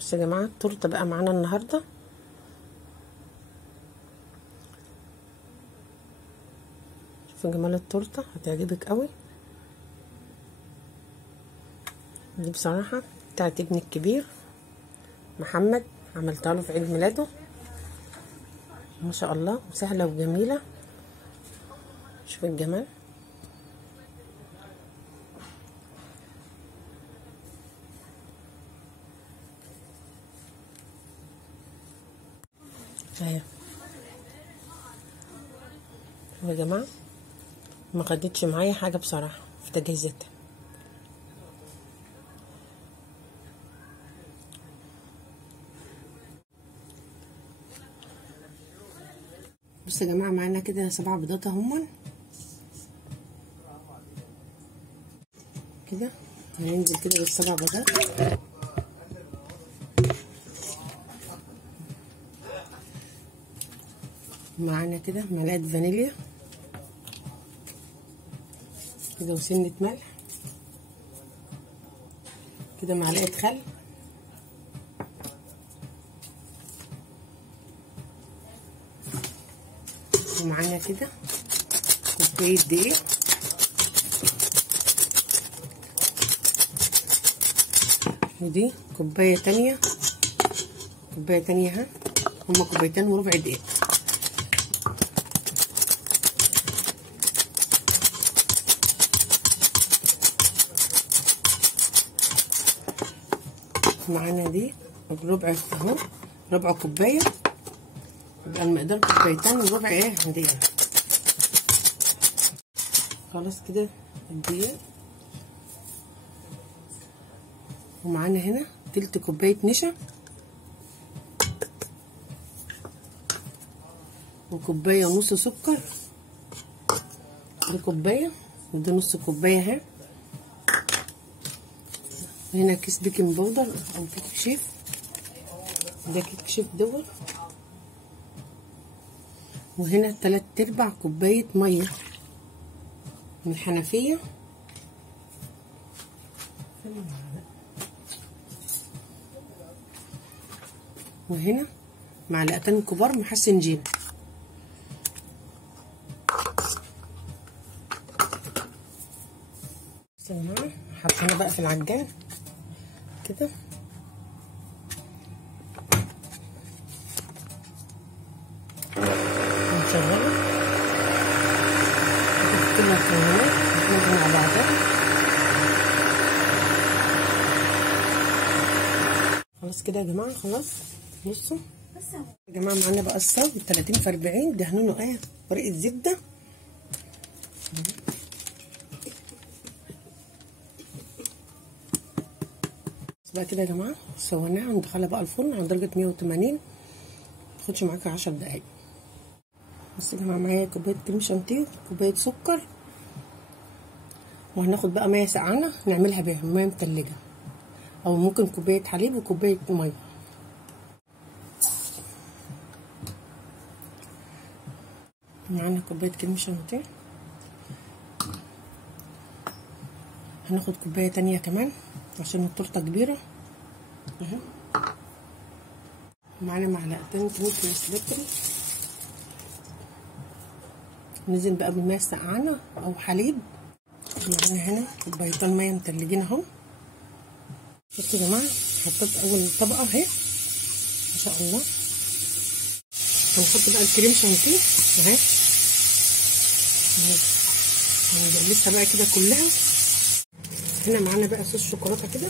بصوا يا جماعه التورته بقى معانا النهارده. شوفوا جمال التورته، هتعجبك قوي. دي بصراحه بتاعت ابني الكبير محمد، عملتها له في عيد ميلاده ما شاء الله، وسهله وجميله. شوفوا الجمال. اهي يا جماعه، ما خدتش معايا حاجه بصراحه في تجهيزاتها. بصوا يا جماعه، معانا كده 7 بيضات اهمن كده. هننزل كده بال7 بيضات. معانا كده معلقه فانيليا كده، وسنه ملح كده، معلقه خل، ومعانا كده كوبايه دقيق، ودي كوبايه تانية اهي، هما كوبايتين وربع دقيق. معانا دي الربع اهو، ربع كوبايه، يبقى المقدار كوبايتين وربع ايه دقيق. خلاص كده الدقيق. ومعانا هنا تلت كوبايه نشا، وكوبايه ونص سكر. دي كوبايه ودي نص كوبايه اهي. هنا كيس بيكنج باودر او كيك شيف، ده كيك شيف دوت. وهنا 3/4 كوبايه ميه من الحنفيه. وهنا معلقتين كبار محسن جيم. بصوا يا جماعه، حطينا بقى في العجان كده. ونشغله كل المكونات مع بعضها. خلاص كده يا جماعه، خلاص. بصوا يا جماعه، معانا بقى الصاج 30 في 40 دهنونه ايه ورقه زبده. بقى كده يا جماعه سويناها، وندخلها بقى الفرن على درجه 180، متاخدش معاكي 10 دقايق. بصوا يا جماعه، معايا كوبايه كريم شانتيه وكوبايه سكر، وهناخد بقى ميه سقعانه نعملها بيها، ميه متلجه، او ممكن كوبايه حليب وكوبايه ميه. معانا كوبايه كريم شانتيه، هناخد كوبايه تانية كمان عشان التورته كبيره اهي. معانا معلقتين فلفل اسبري، ننزل بقى بالميه السقعانه او حليب. معانا هنا كوبايتين ميه متلجين اهو. بصوا يا جماعه، حطيت اول طبقه اهي ما شاء الله. هنحط بقى الكريم شانتيه اهي، هنجلسها بقى كده كلها. هنا معانا بقى صوص شوكولاته كده،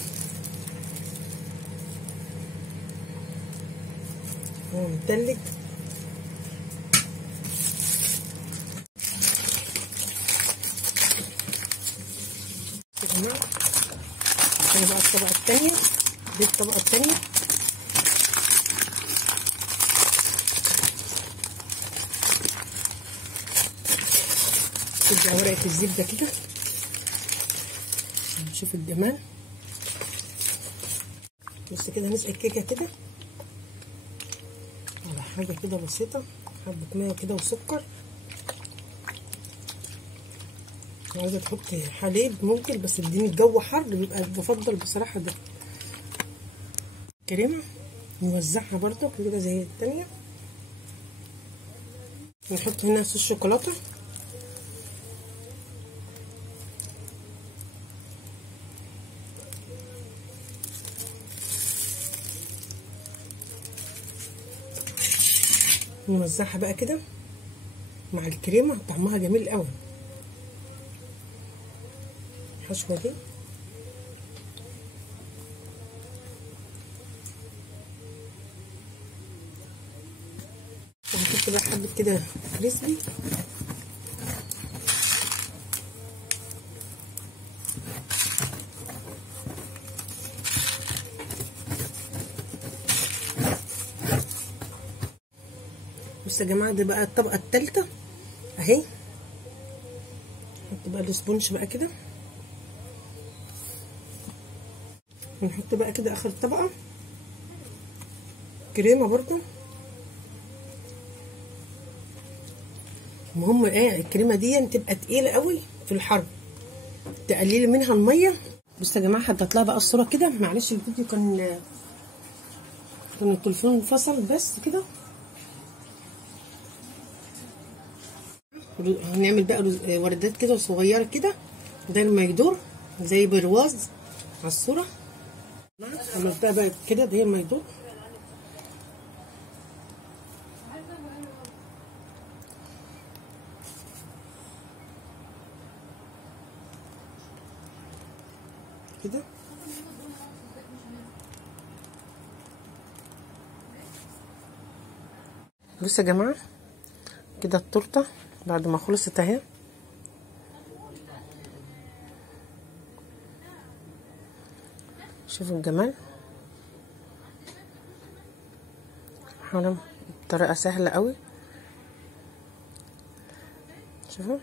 هو متلج. يا جماعه هنا بقى الطبقه الثانيه، دي الطبقه الثانيه. تبقى ورقه الزبده كده، نشوف الجمال. بص كده هنسقي الكيكه كده على حاجه كده بسيطه، حبه ميه كده وسكر. عايزه تحطي حليب ممكن، بس اديني الجو حر بيبقى بفضل بصراحه ده. كريمه نوزعها برضو كده زي التانية. نحط هنا صوص شوكولاته، نوزعها بقى كده مع الكريمه، طعمها جميل قوي. الحشوه دي وهحط بقى حبه كده كريسبي. بصوا يا جماعه، دي بقى الطبقه الثالثه اهي. نحط بقى الاسبونج بقى كده، ونحط بقى كده اخر طبقه كريمه برضو. المهم ايه، الكريمه دي تبقى تقيله قوي في الحر، تقللي منها الميه. بصوا يا جماعه، حطيت لها بقى الصوره كده. معلش الفيديو كان التليفون انفصل بس كده. هنعمل بقى وردات كده صغيره كده داير ما يدور زي برواز على الصوره. عملتها بقى كده داير ما يدور. كده بصوا يا جماعه، كده التورته بعد ما خلصت اهي. شوفوا الجمال، حرام، الطريقه سهله قوي. شوفوا